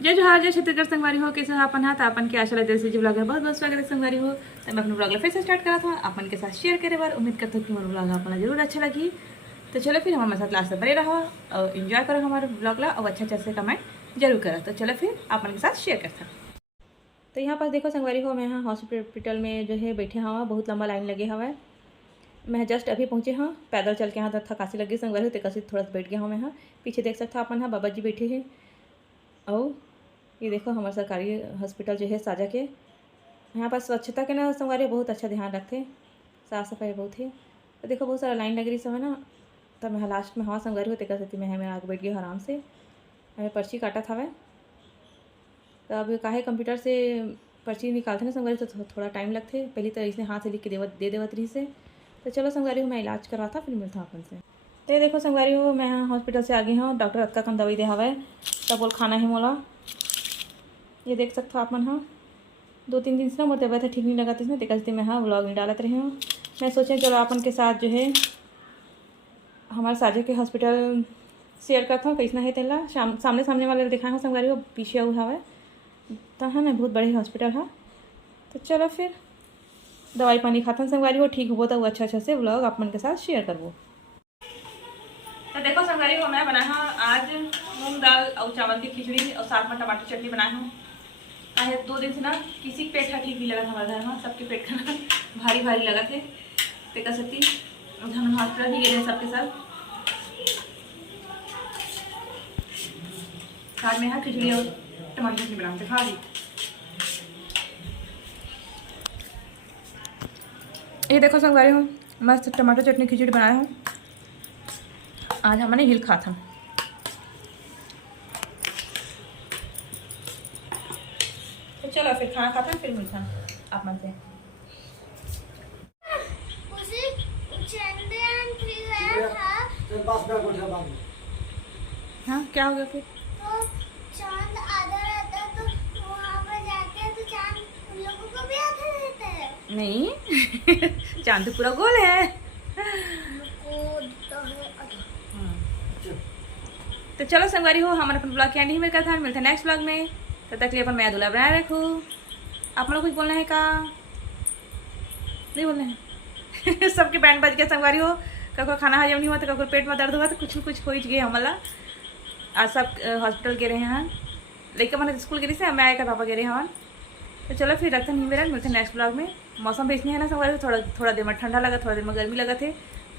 जय जोहार जय छत्तीसगढ़ संगवारी हो कैसे अपन हाथ अपन के आशा लगते है ब्लॉग बहुत बहुत स्वागत है संगवारी हो। तो मैं अपने ब्लॉग फिर से स्टार्ट करा था अपन के साथ शेयर करे बार उम्मीद करता हूँ कि हमारा ब्लॉग अपना जरूर अच्छा लगी। तो चलो फिर हमारे साथ लास्ट तक बने रहो और इन्जॉय करो हमारे ब्लॉग ला और अच्छा से कमेंट जरूर करो। तो चलो फिर अपन के साथ शेयर करता। तो यहाँ पर देखो संगवारी हो, मैं यहाँ हॉस्पिटल में जो है बैठे हवा, बहुत लंबा लाइन लगे हवा। मैं जस्ट अभी पहुँचे हाँ, पैदल चल के यहाँ तक थकासी लगी संगवारी हो, तो थोड़ा सा बैठ गया हूँ मैं यहाँ। पीछे देख सकता अपन हाँ बाबा जी बैठे हैं और ये देखो हमारे सरकारी हॉस्पिटल जो है साजा के। यहाँ पर स्वच्छता के ना संगवारी बहुत अच्छा ध्यान रखते, साफ़ सफाई बहुत है। तो देखो बहुत सारा लाइन लग रही सब है ना। तब मैं लास्ट में हाँ संगवारी होते कर सकती मैं आगे बैठ गई आराम से। हमें पर्ची काटा था वह, तो अब काहे कंप्यूटर से पर्ची निकालते ना संगवारी, तो थोड़ा टाइम लगते। पहले तो इसने हाथ से लिख के दे देवत रही से। तो चलो संगवारी हो, मैं इलाज करवा था फिर मिलता अपन से। तो ये देखो संगवारी हो, मैं यहाँ हॉस्पिटल से आ गई हूँ। डॉक्टर अक्का कम दवाई दे हवा है, तब बोल खाना है मोला। ये देख सकते हो आप मन हाँ, 2-3 दिन से ना मोर तबियत ठीक नहीं लगा था, इसमें देखते मैं हाँ व्लॉग नहीं डालत रही हूँ। मैं सोचे चलो अपन के साथ जो है हमारे साझे के हॉस्पिटल शेयर करता हूँ कैसा है तेला। सामने वाले दिखाए हूँ संगवारी हो, पीछे हुआ है तो है ना बहुत बड़े हॉस्पिटल है। तो चलो फिर दवाई पानी खाता हूँ संगवारी हो, ठीक हो तो अच्छा से व्लॉग अपन के साथ शेयर करबो। तो देखो संगवारी हो, मैं बनाया हूँ आज मूंग दाल और चावल की खिचड़ी और साथ में टमाटर चटनी बनाया हूँ। 2 दिन से ना किसी के पेट का ठीक नहीं लगा था हमारे घर में, सबके पेट का भारी लगा थे। तो कह सकती हम हॉस्पिटल भी गए सबके साथ। साथ में यहाँ खिचड़ी और टमाटर चटनी बनाते खा ली। ये देखो संगवारी हो, मस्त टमाटर चटनी खिचड़ी बनाया हूँ आज हमने हिल खा था। तो चलो फिर खाना खाते हैं फिर मिलता है आप मन से। हाँ क्या हो गया फिर? तो चांद आधा रहता तो वहाँ पर जाके तो चांद उन लोगों को भी आधा रहता है। नहीं चांद तो पूरा गोल है। तो चलो संगवारी हो, हमारे अपन ब्लॉग के एंड ही में करता है, मिलता है नेक्स्ट ब्लॉग में। तब तक लिए अपन मैं दूल्हा बनाए रखूँ। आप लोग कुछ बोलना है का नहीं बोलना है? सबके बैंड बज गया संगवारी हो, कभी खाना हजम नहीं हुआ तो कभी पेट में दर्द हुआ तो कुछ हो गए हमला। आज सब हॉस्पिटल गए रहे हैं, लेकिन मैंने स्कूल गई से मैं आए पापा गए रहे हैं। तो चलो फिर रखते नहीं मेरा, मिलते नेक्स्ट ब्लॉग में। मौसम बेचनी है ना संगवारी हो, थोड़ा देर में ठंडा लगा, थोड़ा देर में गर्मी लगा थे।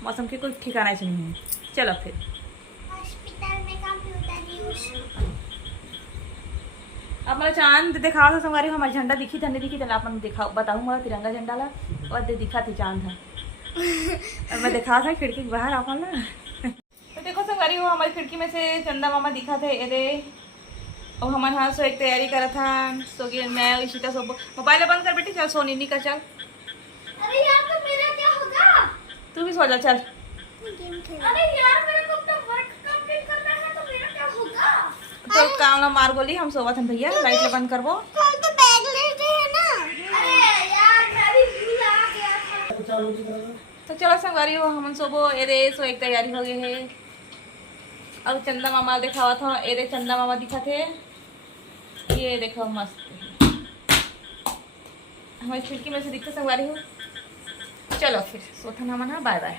मौसम के कोई ठिकाना ऐसे नहीं है। चलो फिर अब मेरा चांद दिखाओ तो संगवारी हमारी झंडा दिखी था नहीं दिखी था, अपन दिखाओ बताऊँ हमारा तिरंगा झंडा ला और दिखा थी चांद था। और मैं दिखा था खिड़की के बाहर अपन ला। तो देखो संगवारी हो, हमारी खिड़की में से चंदा मामा दिखा थे अरे, और हमारे यहाँ सो एक तैयारी करा था। सो गए मैं इशिता सो मोबाइल बंद कर बेटी, चल सोनी नहीं कर चल। अरे यार तो मेरा क्या होगा? तू भी सो जा चल। अरे यार मेरे को अपना वर्क कंप्लीट करना है तो मेरा क्या होगा? तो काम ना मार बोली हम सोवा थे भैया, लाइट बंद करबो। कल तो बैग लेते हैं ना। अरे यार मैं भी भूल आ गया था। तो चलो संगवारी हो हम सोबो अरे, सो एक तैयारी हो गई है। अब चंदा मामा दिखावा था अरे, चंदा मामा दिखा थे। ये देखो मस्त हमारी खिड़की में से दिखते संगवारी हो। चलो फिर सोता ना मना, बाय बाय।